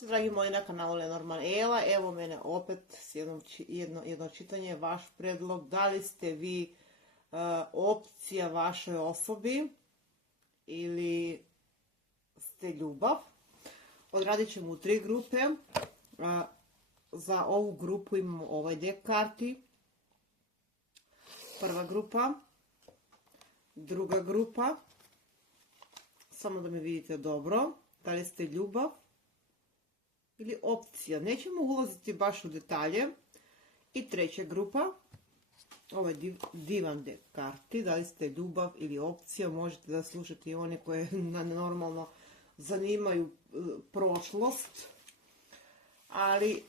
Dragi moji na kanalu Lenormand Ela, evo mene opet s jedno čitanje, vaš predlog, da li ste vi opcija vašoj osobi ili ste ljubav. Odradit ćemo u 3 grupe. Za ovu grupu imamo ovaj dek karti. Prva grupa, druga grupa, samo da me vidite dobro, da li ste ljubav ili opcija. Nećemo ulaziti baš u detalje. I treća grupa, ovaj divan dek karti, da li ste ljubav ili opcija. Možete da slušate i one koje normalno zanimaju prošlost, ali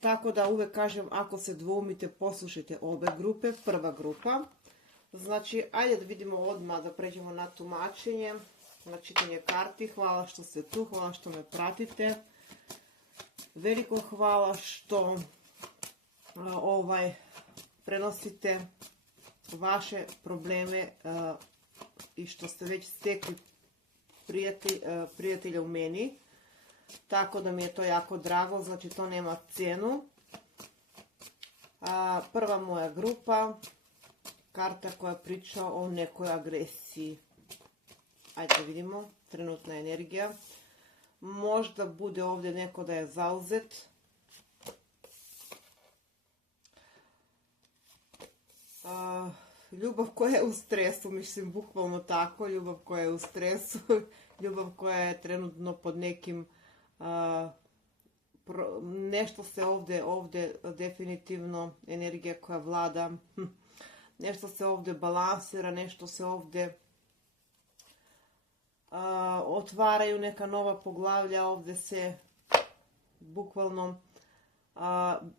tako da uvek kažem, ako se dvoumite, poslušajte obe grupe. Prva grupa, znači ajde da vidimo odmah, da pređemo na tumačenje, na čitanje karti. Hvala što ste tu, hvala što me pratite. Veliko hvala što prenosite vaše probleme i što ste već stekli prijatelja u meni. Tako da mi je to jako drago, znači to nema cijenu. Prva moja grupa, karta koja priča o nekoj agresiji. Ajde da vidimo, trenutna energija. Možda bude ovdje neko da je zauzet. Ljubav koja je u stresu, mislim bukvalno tako, ljubav koja je u stresu, ljubav koja je trenutno pod nekim, nešto se ovdje definitivno, energija koja vlada, nešto se ovdje balansira, nešto se ovdje otvaraju neka nova poglavlja, ovdje se bukvalno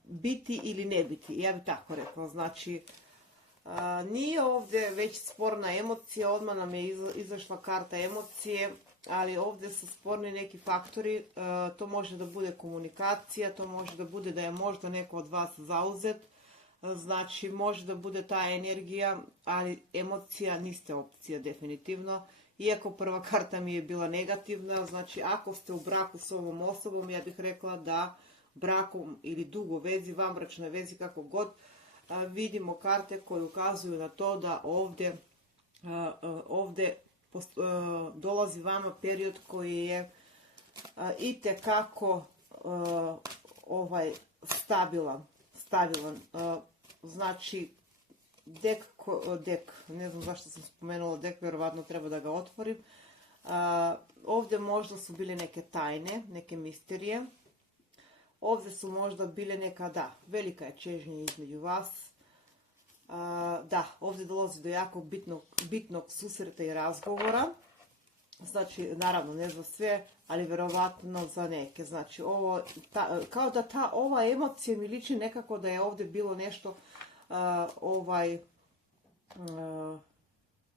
biti ili ne biti, ja bih tako rekla. Znači nije ovdje već sporna emocija, odmah nam je izašla karta emocije, ali ovdje su sporni neki faktori. To može da bude komunikacija, to može da bude da je možda neko od vas zauzet, znači može da bude ta energija, ali emocija niste opcija definitivno. Iako prva karta mi je bila negativna, znači ako ste u braku s ovom osobom, ja bih rekla da brakom ili dugo vezi, vanbračnoj vezi, kako god, vidimo karte koje ukazuju na to da ovdje dolazi vama period koji je itekako stabilan. Znači dek, ne znam zašto sam spomenula dek, vjerovatno treba da ga otvorim. Ovdje možda su bile neke tajne, neke misterije. Ovdje su možda bile neka, velika je čežnja između vas. Ovdje dolazi do jako bitnog susreta i razgovora. Znači, naravno, ne za sve, ali vjerovatno za neke. Znači, kao da ova emocija mi liči nekako da je ovdje bilo nešto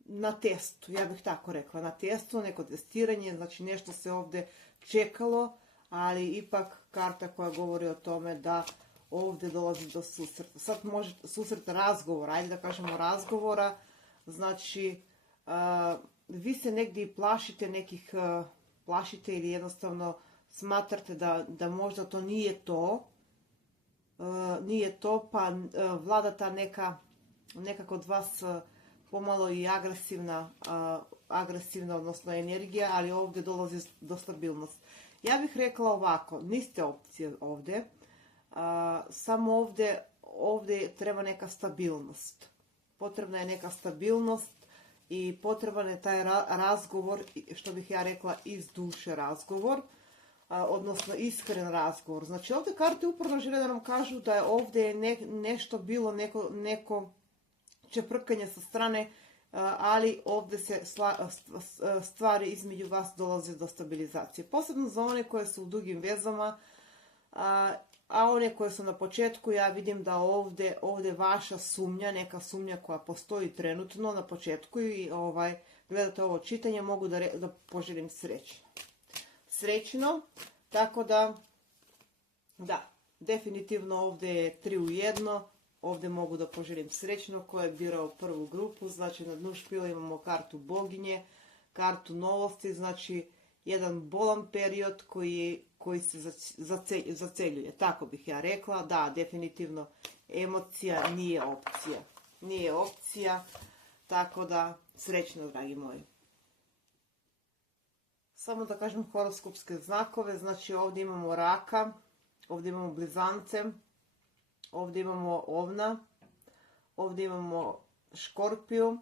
na testu, ja bih tako rekla, na testu, neko testiranje, znači nešto se ovdje čekalo, ali ipak karta koja govori o tome da ovdje dolazi do susreta. Sad može susret razgovora, ajde da kažemo razgovora, znači vi se negdje i plašite ili jednostavno smatrate da možda to nije to, pa vlada ta neka kod vas pomalo i agresivna, odnosno energija, ali ovdje dolazi do stabilnosti. Ja bih rekla ovako, niste opcije ovdje, samo ovdje treba neka stabilnost. Potrebna je neka stabilnost i potreban je taj razgovor, što bih ja rekla iz duše razgovor, odnosno iskren razgovor. Znači ovdje karte uporno žele da nam kažu da je ovdje nešto bilo, neko čeprkanje sa strane, ali ovdje se stvari između vas dolaze do stabilizacije. Posebno za one koje su u dugim vezama, a one koje su na početku, ja vidim da ovdje vaša sumnja, neka sumnja koja postoji trenutno na početku i gledate ovo čitanje, mogu da poželim srećno. Tako da, definitivno ovdje je 3 u 1. Ovdje mogu da poželim srećno. Ko je birao prvu grupu, znači na dnu špila imamo kartu boginje, kartu novosti, znači jedan bolan period koji se zaceljuje. Tako bih ja rekla. Da, definitivno emocija nije opcija. Nije opcija. Tako da, srećno, dragi moji. Samo da kažem horoskopske znakove. Znači ovdje imamo raka, ovdje imamo blizance, ovdje imamo ovna, ovdje imamo škorpiju,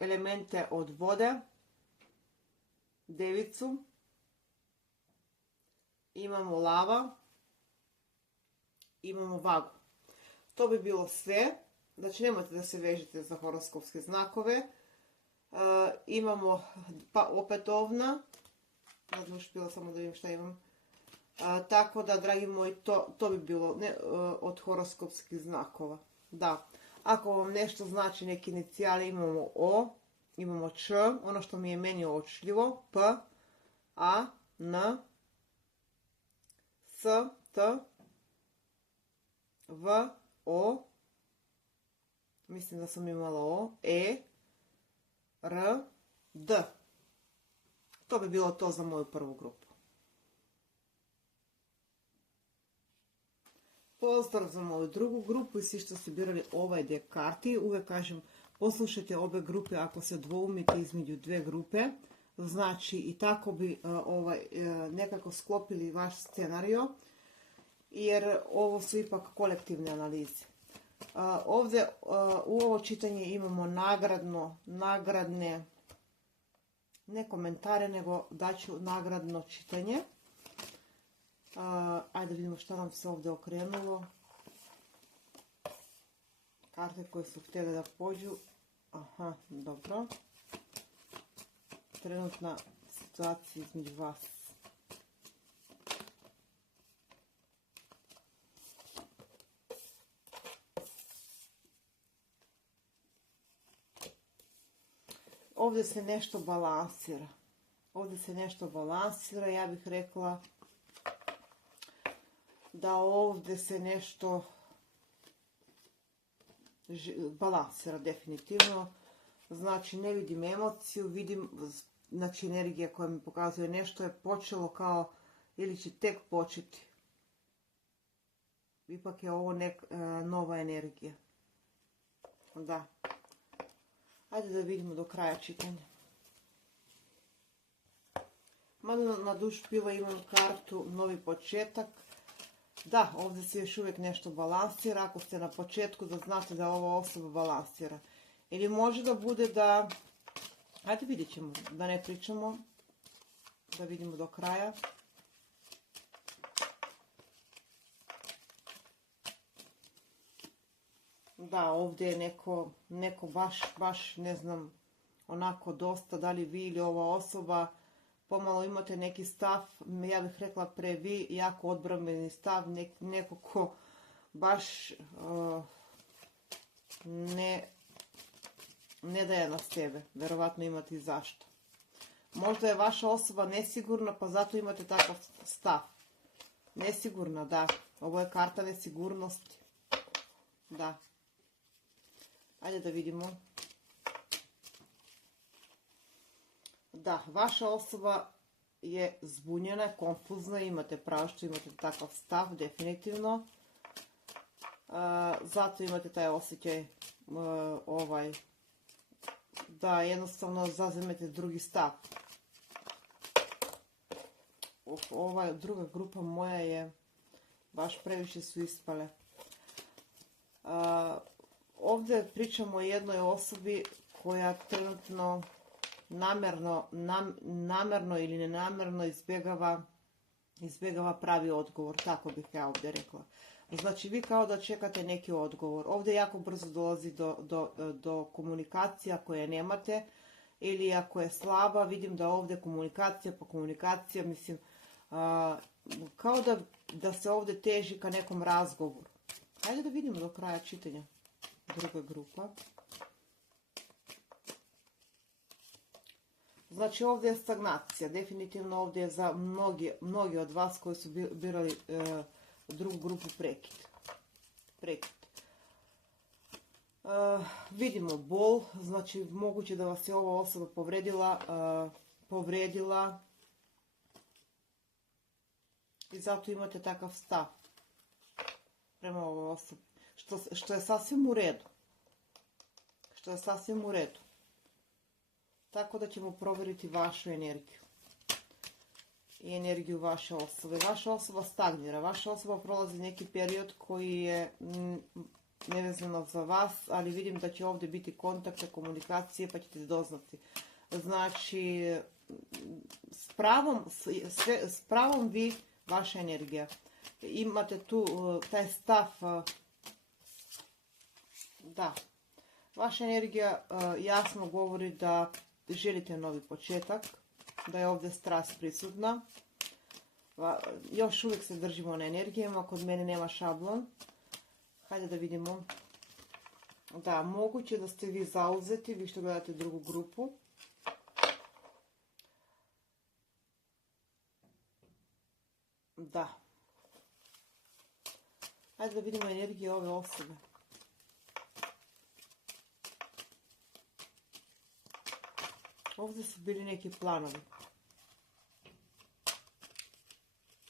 elemente od vode, devicu, imamo lava, imamo vagu. To bi bilo sve. Znači nemojte da se vežete za horoskopske znakove. Imamo pa opet ovna. Špila samo da vidim šta imam. Tako da, dragi moji, to bi bilo od horoskopskih znakova. Da, ako vam nešto znači neki inicijali, imamo O, imamo Č, ono što mi je meni uočljivo, P, A, N, S, T, V, O, mislim da sam imala O, E, R, D. To bi bilo to za moju prvu grupu. Pozdrav za moju drugu grupu i svi što ste birali ovaj dek karti. Uvijek kažem, poslušajte obe grupe ako se dvoumite između dve grupe. Znači i tako bi nekako sklopili vaš scenario, jer ovo su ipak kolektivne analize. Ovdje u ovo čitanje imamo nagradne, ne komentare, nego daću nagradno čitanje. Ajde vidimo što nam se ovdje okrenulo. Karte koje su htjeli da pođu. Aha, dobro. Trenutna situacija između vas. Ovdje se nešto balansira. Ovdje se nešto balansira, ja bih rekla da ovdje se nešto balansira definitivno. Znači ne vidim emociju, vidim znači energija koja mi pokazuje nešto je počelo kao ili će tek početi. Ipak je ovo nova energija. Da. Ajde da vidimo do kraja čitanja. Mada na duš pila imam kartu novi početak. Da, ovdje se još uvijek nešto balansira. Ako ste na početku da znate da ova osoba balansira. Ili može da bude da... Ajde vidjet ćemo, da ne pričamo. Da vidimo do kraja. Da, ovdje je neko baš, ne znam, onako dosta, da li vi ili ova osoba, pomalo imate neki stav, ja bih rekla pre vi, jako odbrambeni stav, neko ko baš ne daje na sebe, verovatno imate i zašto. Možda je vaša osoba nesigurna, pa zato imate takav stav. Nesigurna, da, ovo je karta nesigurnosti, da. Ajde da vidimo. Da, vaša osoba je zbunjena, konfuzna, imate pravo što imate takav stav, definitivno. Zato imate taj osjećaj da jednostavno zazemete drugi stav. Ova druga grupa moja je baš previše su ispale. Ovdje pričamo o jednoj osobi koja trenutno namjerno ili nenamjerno izbjegava pravi odgovor, tako bih ja ovdje rekla. Znači vi kao da čekate neki odgovor. Ovdje jako brzo dolazi do komunikacija koje nemate, ili ako je slaba, vidim da ovdje komunikacija, mislim, kao da se ovdje teži ka nekom razgovoru. Hajde da vidimo do kraja čitanja. Druga grupa. Znači ovdje je stagnacija, definitivno ovdje je za mnogi od vas koji su birali drugu grupu prekid. Vidimo bol, znači moguće da vas je ova osoba povredila, I zato imate takav stav prema ovoj osobi. Što je sasvim u redu. Što je sasvim u redu. Tako da ćemo provjeriti vašu energiju. I energiju vaše osobe. Vaša osoba stagnira. Vaša osoba prolazi neki period koji je nevezano za vas, ali vidim da će ovdje biti kontakta, komunikacije, pa ćete doznati. Znači, s pravom vi, vaša energija. Imate tu taj stav, da, vaša energija jasno govori da želite novi početak, da je ovdje strast prisutna. Još uvijek se držimo na energijama, kod mene nema šablon. Hajde da vidimo. Da, moguće da ste vi zauzeti, vi što gledate drugu grupu. Da. Hajde da vidimo energije ove osobe. Ovdje su bili neki planovi.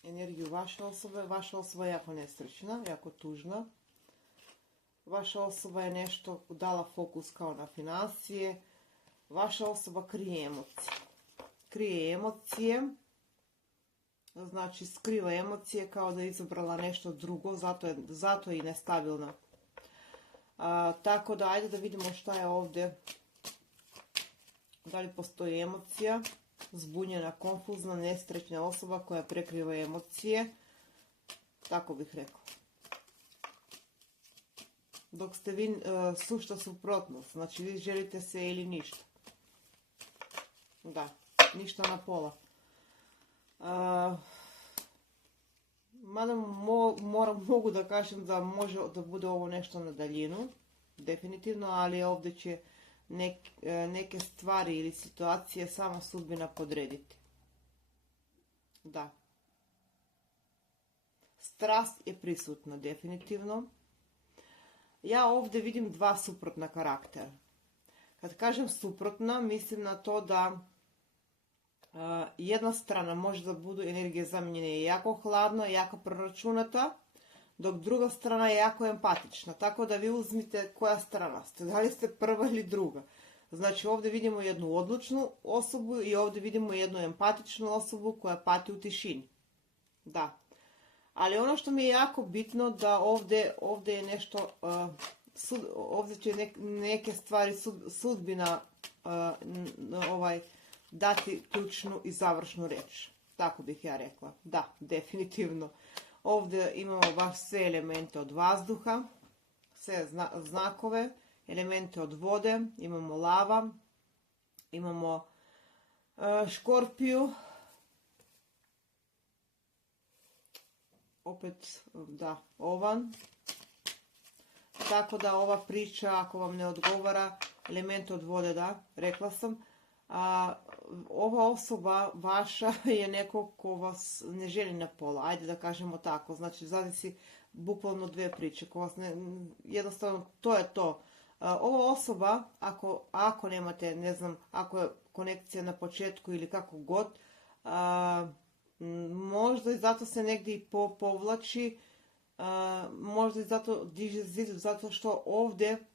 Energiju vaše osobe. Vaša osoba je jako nesrećna, jako tužna. Vaša osoba je nešto dala fokus kao na financije. Vaša osoba krije emocije. Krije emocije. Znači skriva emocije kao da je izabrala nešto drugo, zato je i nestabilna. Tako da ajde da vidimo šta je ovdje. Da li postoji emocija, zbunjena, konfuzna, nesrećna osoba koja prekriva emocije. Tako bih rekla. Dok ste vi sušta suprotnost, znači vi želite se ili ništa. Da, ništa na pola. Mada mogu da kažem da može da bude ovo nešto na daljinu, definitivno, ali ovdje će neke stvari ili situacije sama sudbina podrediti. Da. Strast je prisutna, definitivno. Ja ovdje vidim dva suprotna karaktera. Kad kažem suprotna, mislim na to da jedna strana može da budu energije zamijenjene jako hladno, jako proračunata, dok druga strana je jako empatična. Tako da vi uzmite koja strana ste, da li ste prva ili druga. Znači ovdje vidimo jednu odlučnu osobu i ovdje vidimo jednu empatičnu osobu koja pati u tišini. Da. Ali ono što mi je jako bitno da ovdje je nešto, ovdje će neke stvari sudbina dati ključnu i završnu riječ. Tako bih ja rekla. Da, definitivno. Ovdje imamo baš sve elemente od vazduha, sve znakove, elemente od vode, imamo lava, imamo škorpiju, opet, da, ovan. Tako da ova priča, ako vam ne odgovara, element od vode, da, rekla sam, ova osoba vaša je neko ko vas ne želi na pola, ajde da kažemo tako, znači zavisi bukvalno dvije priče, ko vas jednostavno to je to. Ova osoba, ako nemate, ne znam, ako je konekcija na početku ili kako god, možda i zato se negdje i povlači, možda i zato diže zid, zato što ovdje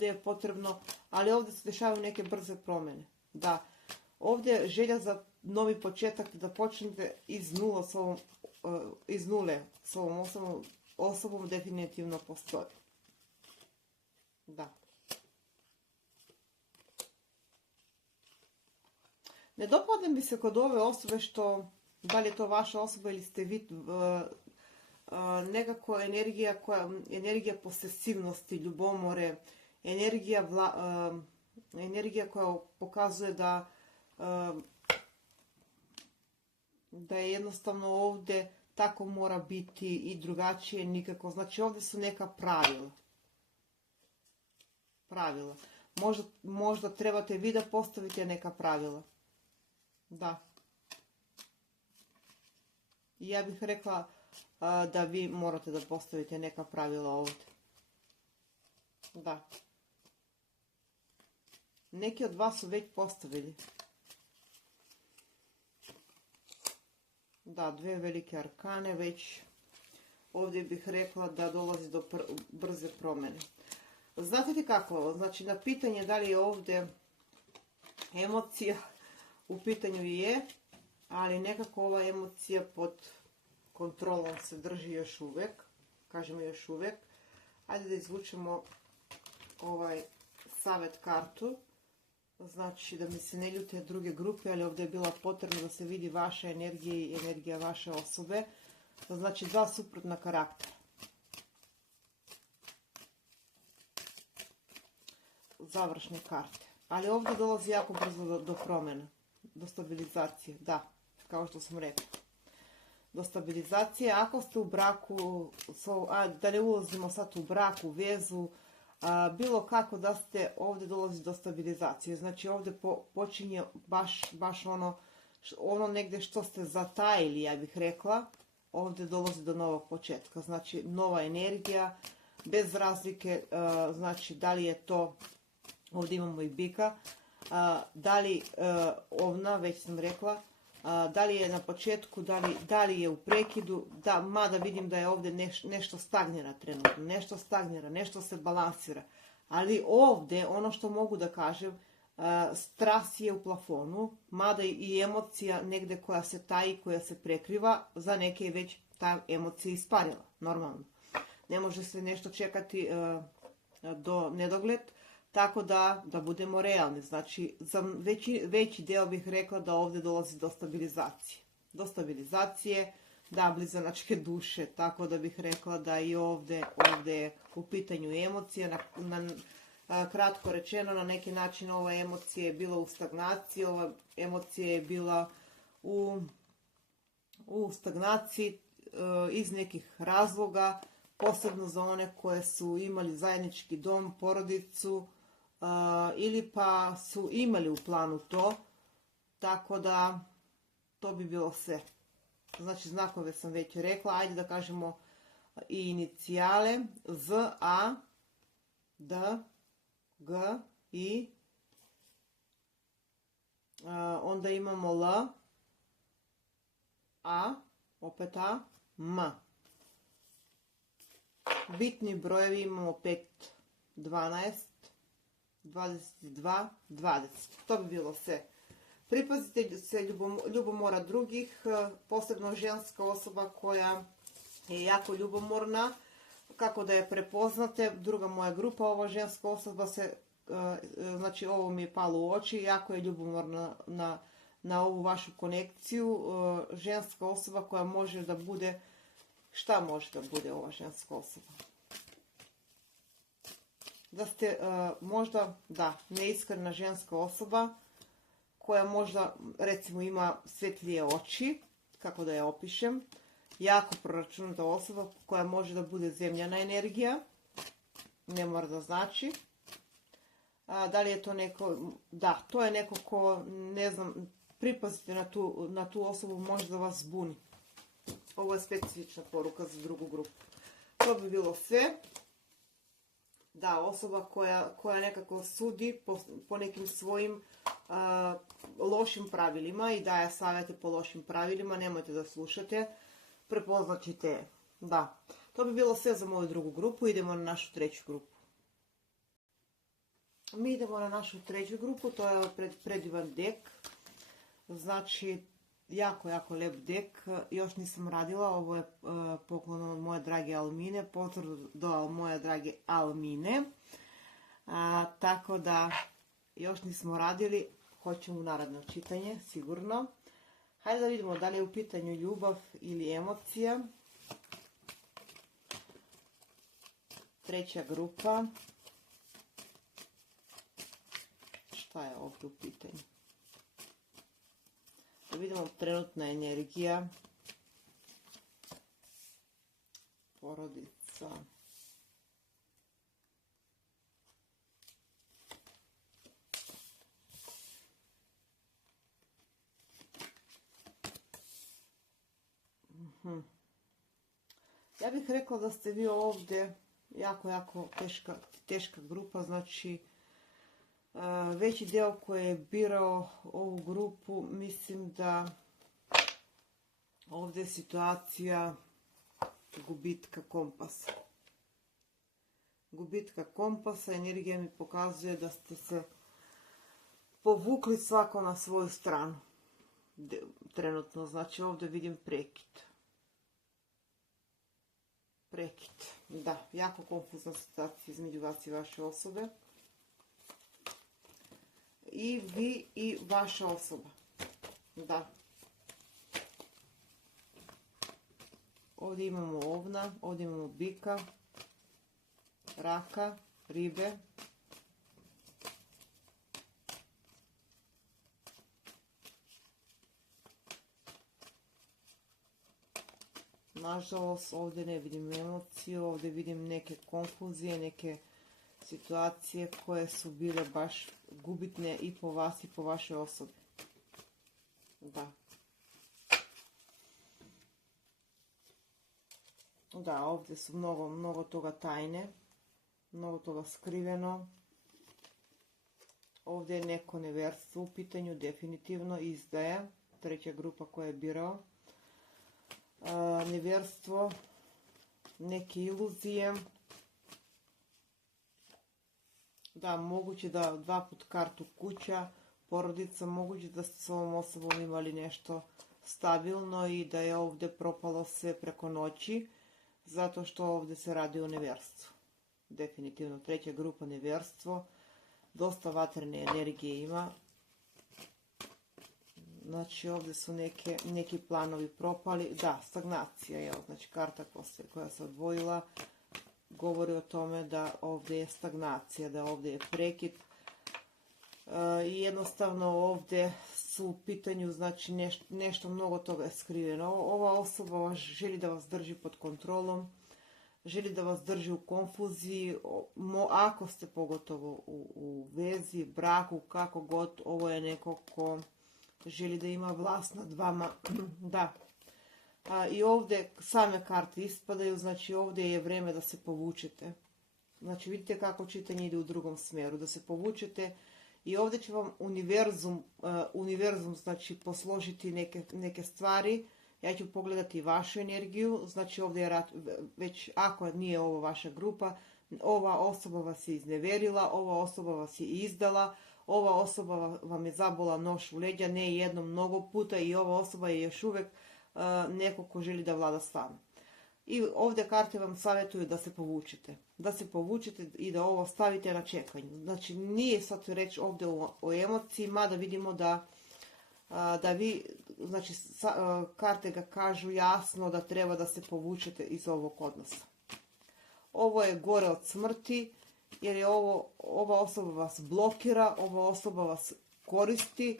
je potrebno, ali ovdje se dešavaju neke brze promjene. Da, ovdje želja za novi početak, da počnete iz nule s ovom osobom definitivno postoji. Da. Ne dopadne mi se kod ove osobe što, da li je to vaša osoba ili ste vi, nekako energija posesivnosti, ljubomore, energija koja pokazuje da je jednostavno ovdje tako mora biti i drugačije nikako. Znači ovdje su neka pravila. Možda trebate vi da postavite neka pravila. Da. Ja bih rekla da vi morate da postavite neka pravila ovdje. Da. Neki od vas su već postavili. Da, dve velike arkane već. Ovdje bih rekla da dolazi do brze promjene. Znate li kako je ovo? Znači, na pitanje da li je ovdje emocija, u pitanju je, ali nekako ova emocija pod kontrolom se drži još uvijek. Kažemo još uvijek. Ajde da izvučemo ovaj savjet kartu. Znači, da mi se ne ljute druge grupe, ali ovdje je bila potrebna da se vidi vaša energija i energija vaše osobe. Znači, dva suprotna karaktera. Završne karte. Ali ovdje dolazi jako brzo do promjena. Do stabilizacije. Da, kao što sam rekla. Do stabilizacije. Ako ste u braku, da ne ulazimo sad u braku, vezu, bilo kako da ste, ovdje dolazi do stabilizacije. Znači, ovdje počinje baš ono negdje što ste zatajili, ja bih rekla. Ovdje dolazi do novog početka. Znači, nova energija, bez razlike, znači, da li je to, ovdje imamo i bika, da li ovna, već sam rekla, da li je na početku, da li je u prekidu, mada vidim da je ovdje nešto stagnira trenutno, nešto se balansira. Ali ovdje, ono što mogu da kažem, strast je u plafonu, mada i emocija negdje koja se taji, koja se prekriva, za neke je već ta emocija isparila, normalno. Ne može se nešto čekati do nedogled, tako da budemo realni. Znači, za veći deo bih rekla da ovdje dolazi do stabilizacije. Do stabilizacije, da, blizanačke duše, tako da bih rekla da i ovdje je u pitanju emocija. Kratko rečeno, na neki način ova emocija je bila u stagnaciji, ova emocija je bila u stagnaciji iz nekih razloga, posebno za one koje su imali zajednički dom, porodicu, ili pa su imali u planu to, tako da to bi bilo sve. Znači, znakove sam već rekla, ajde da kažemo i inicijale: Z, A, D, G, I, onda imamo L, A, opet A, M. Bitni brojevi imamo 5, 12, 22, 20. To bi bilo sve. Pripazite se ljubomora drugih, posebno ženska osoba koja je jako ljubomorna. Kako da je prepoznate? Druga moja grupa, ova ženska osoba znači ovo mi je palo u oči, jako je ljubomorna na ovu vašu konekciju. Ženska osoba koja može da bude, šta može da bude ova ženska osoba? Da ste možda, neiskrena ženska osoba koja možda, recimo, ima svjetlije oči, kako da je opišem, jako proračunata osoba koja može da bude zemljana energija, ne mora da znači. Da li je to neko, da, to je neko ko, ne znam, pripazite na tu osobu, može da vas zbuni. Ovo je specifična poruka za drugu grupu. To bi bilo sve. Da, osoba koja nekako sudi po nekim svojim lošim pravilima i daje savjete po lošim pravilima, nemojte da slušate, prepoznaćete je. Da, to bi bilo sve za moju drugu grupu, idemo na našu treću grupu. Mi idemo na našu treću grupu, to je predivan dek, znači jako lijep dek, još nisam radila, ovo je poklon od moje drage Almine, pozdrav do moje drage Almine, tako da još nismo radili, hoćemo u naredno čitanje, sigurno. Hajde da vidimo da li je u pitanju ljubav ili emocija. Treća grupa. Šta je ovdje u pitanju? Da vidimo trenutna energija. Porodica. Ja bih rekla da ste vi ovdje jako teška grupa, znači veći deo koji je birao ovu grupu, mislim da Ovdje je situacija gubitka kompasa. Gubitka kompasa, energija mi pokazuje da ste se povukli svako na svoju stranu. Trenutno, znači ovdje vidim prekid. Prekid, da, jako konfuzna situacija između vas i vaše osobe. I vi i vaša osoba, da. Ovdje imamo ovna, ovdje imamo bika, raka, ribe. Nažalost, ovdje ne vidim emociju, ovdje vidim neke konfuzije, neke situacije koje su bile baš gubitne i po vas i po vašoj osobi. Da. Da, ovdje su mnogo toga tajne, mnogo toga skriveno. Ovdje je neko neverstvo u pitanju, definitivno izdaja, treća grupa koja je birao. Nevjerstvo, neke iluzije. Da, moguće da dva put kartu kuća, porodica, moguće da ste s ovom osobom imali nešto stabilno i da je ovdje propalo sve preko noći, zato što ovdje se radi o nevjerstvu. Definitivno treća grupa nevjerstvo, dosta vatrene energije ima. Znači ovdje su neki planovi propali, da, stagnacija je, znači karta koja se odvojila govori o tome da ovdje je stagnacija, da ovdje je prekid. I jednostavno ovdje su u pitanju, znači nešto mnogo toga je skriveno. Ova osoba želi da vas drži pod kontrolom, želi da vas drži u konfuziji, ako ste pogotovo u vezi, braku, kako god, ovo je neko ko želi da ima vlast nad vama, da. I ovdje same karte ispadaju, znači ovdje je vrijeme da se povučete. Znači vidite kako čitanje ide u drugom smjeru, da se povučete i ovdje će vam univerzum znači posložiti neke stvari. Ja ću pogledati vašu energiju, znači ovdje je već ako nije ovo vaša grupa, ova osoba vas je izneverila, ova osoba vas je izdala, ova osoba vam je zabola nož u leđa, ne jednom, mnogo puta i ova osoba je još uvijek neko ko želi da vlada s vama. I ovdje karte vam savjetuju da se povučete. Da se povučete i da ovo stavite na čekanju. Znači nije sad reći ovdje o emociji, mada vidimo da vi, znači karte ga kažu jasno da treba da se povučete iz ovog odnosa. Ovo je gore od smrti, jer je ova osoba vas blokira, ova osoba vas koristi,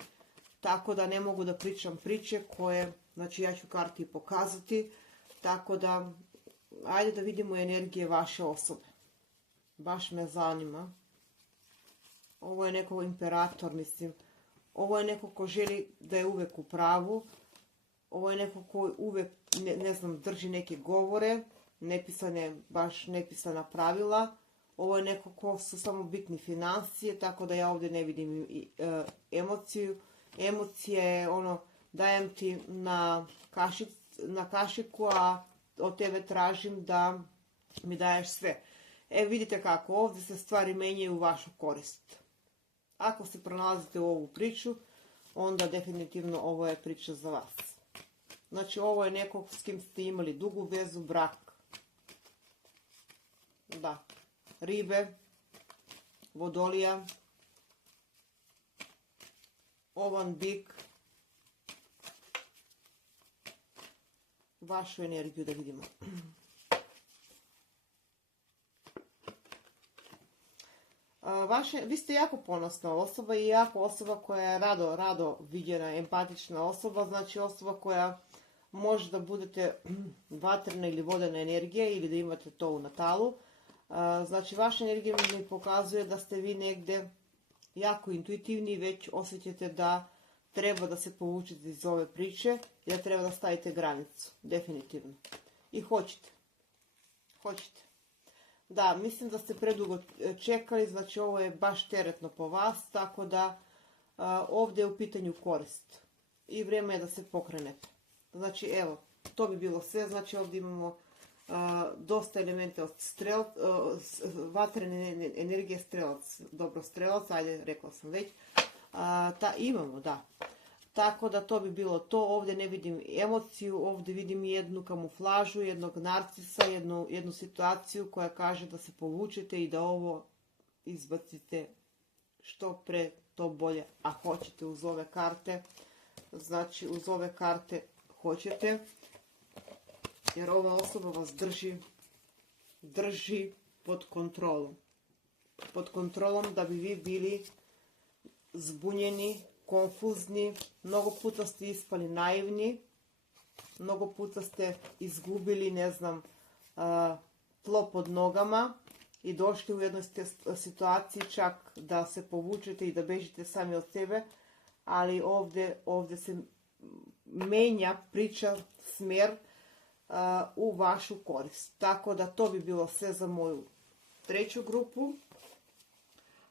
tako da ne mogu da pričam priče koje, znači ja ću karti pokazati, tako da, ajde da vidimo energije vaše osobe. Baš me zanima. Ovo je neko imperator, mislim. Ovo je neko ko želi da je uvek u pravu. Ovo je neko ko uvek, ne znam, drži neke govore, baš nepisana pravila. Ovo je neko ko su samo bitni financije, tako da ja ovdje ne vidim emociju. Emocija je ono, dajem ti na kašiku, a od tebe tražim da mi daješ sve. Vidite kako, ovdje se stvari menjaju u vašu korist. Ako se pronalazite u ovu priču, onda definitivno ovo je priča za vas. Znači ovo je neko s kim ste imali dugu vezu, brak. Da. Ribe, vodolija, ovan, bik. Vašu energiju da vidimo. Vi ste jako ponosna osoba i jako osoba koja je rado viđena, empatična osoba, znači osoba koja može da budete vatrena ili vodena energija ili da imate to u natalu. Znači vaša energija mi pokazuje da ste vi negde jako intuitivni i već osjećate da treba da se povučete iz ove priče i da treba da stavite granicu, definitivno. I hoćete. Hoćete. Da, mislim da ste predugo čekali, znači ovo je baš teretno po vas, tako da ovdje je u pitanju korist. I vrijeme je da se pokrenete. Znači, evo, to bi bilo sve. Znači, ovdje imamo dosta elementa od vatrene energije strelac. Dobro, strelac, ajde, rekla sam već. Imamo, da. Tako da to bi bilo to. Ovdje ne vidim emociju, ovdje vidim jednu kamuflažu, jednog narcisa, jednu situaciju koja kaže da se povučete i da ovo izbacite što pre, to bolje. A hoćete uz ove karte, znači uz ove karte hoćete, jer ova osoba vas drži pod kontrolom. Pod kontrolom da bi vi bili zbunjeni, konfuzni, mnogo puta ste ispali naivni, mnogo puta ste izgubili, ne znam, tlo pod nogama i došli u jednoj situaciji čak da se povučete i da bežite sami od sebe, ali ovdje se menja priča, smjer u vašu korist. Tako da to bi bilo sve za moju treću grupu.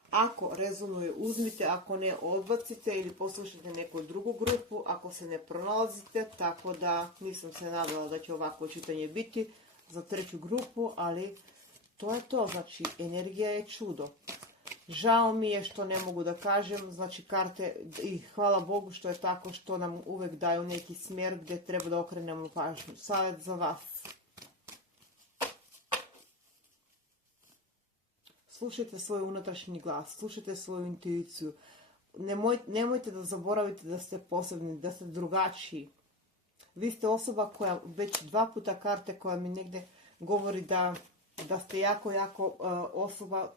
Ako rezonuje, uzmite, ako ne, odbacite ili poslušajte neku drugu grupu, ako se ne pronalazite, tako da nisam se nadala da će ovako čitanje biti za treću grupu, ali to je to, znači energija je čudo. Žao mi je što ne mogu da kažem, znači karte, i hvala Bogu što je tako, što nam uvek daju neki smjer gdje treba da okrenemo pažnju. Savjet za vas. Slušajte svoj unutrašnji glas, slušajte svoju intuiciju. Nemojte da zaboravite da ste posebni, da ste drugačiji. Vi ste osoba koja već 2 puta karte koja mi negdje govori da ste jako osoba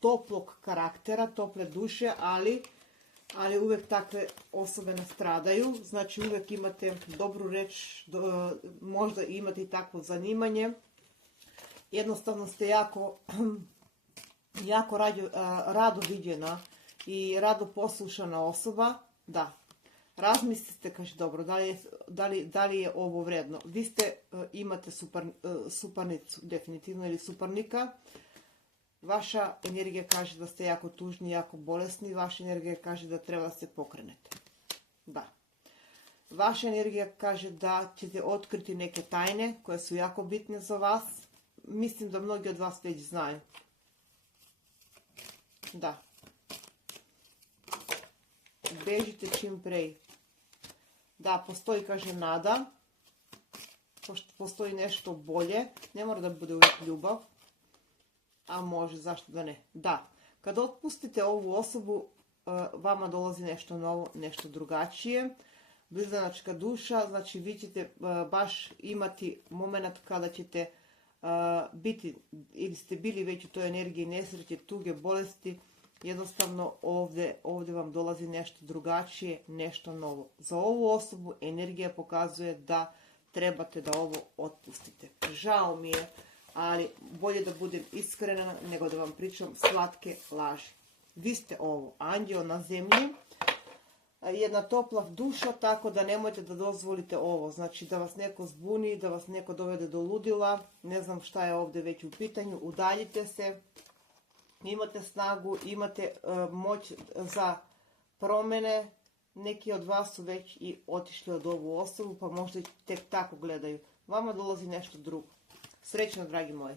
toplog karaktera, tople duše, ali uvijek takve osobe nastradaju. Znači uvijek imate dobru reč, možda imate i takvo zanimanje. Jednostavno ste jako rado viđena i rado poslušana osoba. Da, razmislite, kaže, dobro, da li je ovo vredno. Vi imate suparnicu, definitivno, ili suparnika. Vaša energija kaže da ste jako tužni, jako bolesni. Vaša energija kaže da treba da se pokrenete. Da. Vaša energija kaže da ćete otkriti neke tajne koje su jako bitne za vas. Mislim da mnogi od vas već znaju. Da. Bežite čim prej. Da, postoji, kaže, nada. Postoji nešto bolje. Ne mora da bude uvijek ljubav. A može, zašto da ne? Da. Kad otpustite ovu osobu, vama dolazi nešto novo, nešto drugačije. Blizanačka duša, znači vi ćete baš imati moment kada ćete biti, ili ste bili već u toj energiji nesreće, tuge, bolesti. Jednostavno ovdje vam dolazi nešto drugačije, nešto novo. Za ovu osobu energija pokazuje da trebate da ovo otpustite. Žao mi je, ali bolje da budem iskrena nego da vam pričam slatke laži. Vi ste ovo, anđeo na zemlji, jedna topla duša, tako da nemojte da dozvolite ovo. Znači da vas neko zbuni, da vas neko dovede do ludila, ne znam šta je ovdje već u pitanju, udaljite se. Imate snagu, imate moć za promjene. Neki od vas su već i otišli od ovu osobu, pa možda tek tako gledaju. Vama dolazi nešto drugo. Srećno, dragi moji.